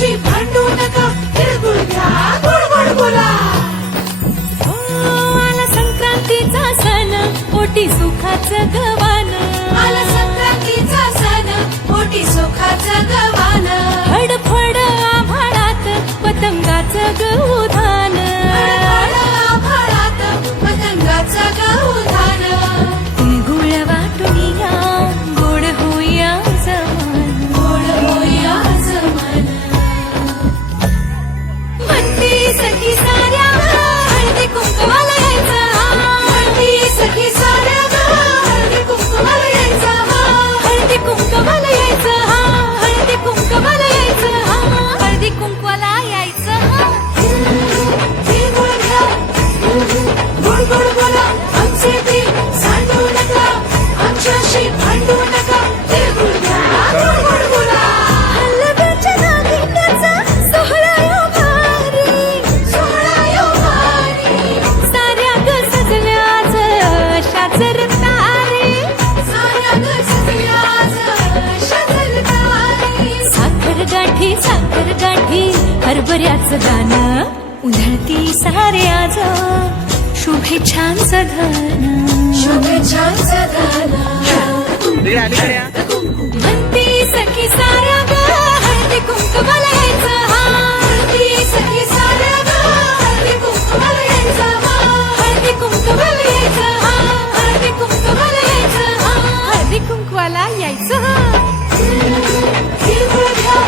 आमच्याशी भांडू नका, तिळगुळ घ्या, गोड गोड बोला. आला संक्रांतीचा सण, पोटी सुखाचं गवान. आला संक्रांतीचा सण, पोटी सुखाचं गवान. फडफड आभाळात पतंगाचं गहुधान. आभाळात पतंगाचं गहुधान. तिळगुळ वाटून या, गोड होऊया जमान. गोड होऊया जमान. म्हणती सखी साऱ्या, हळदी कुंकवाला यायचं. म्हणती सखी साऱ्या ग, हळदी कुंकवाला यायचं. हळदी कुंकवाला यायचं. हळदी कुंकवाला यायचं. हळदी कुंकवाला यायचं. तिळगुळ घ्या, गोड गोड बोला. आमचे प्रेम सांडू नका, आमच्याशी भांडू नका, तिळगुळ घ्या, गोड गोड बोला. लग्नाच्या नागिन्याचा सोहळा यो भारी. सोहळा यो भारी. साऱ्या ग सजल्या आज अशाच रतारे. साऱ्या ग सजल्या आज अशाच रतारे. साखर गाठी हरभऱ्याचं दाणं. उधळती सारे आज शुभेच्छांचं धन. शुभेच्छांचं धन. म्हणती सखी साऱ्या ग, हळदी कुंकवाला यायचं. म्हणती सखी साऱ्या ग, हळदी कुंकवाला यायचं. हळदी कुंकवाला यायचं. हळदी कुंकवाला यायचं. हळदी कुंकवाला यायचं. तिळगुळ घ्या,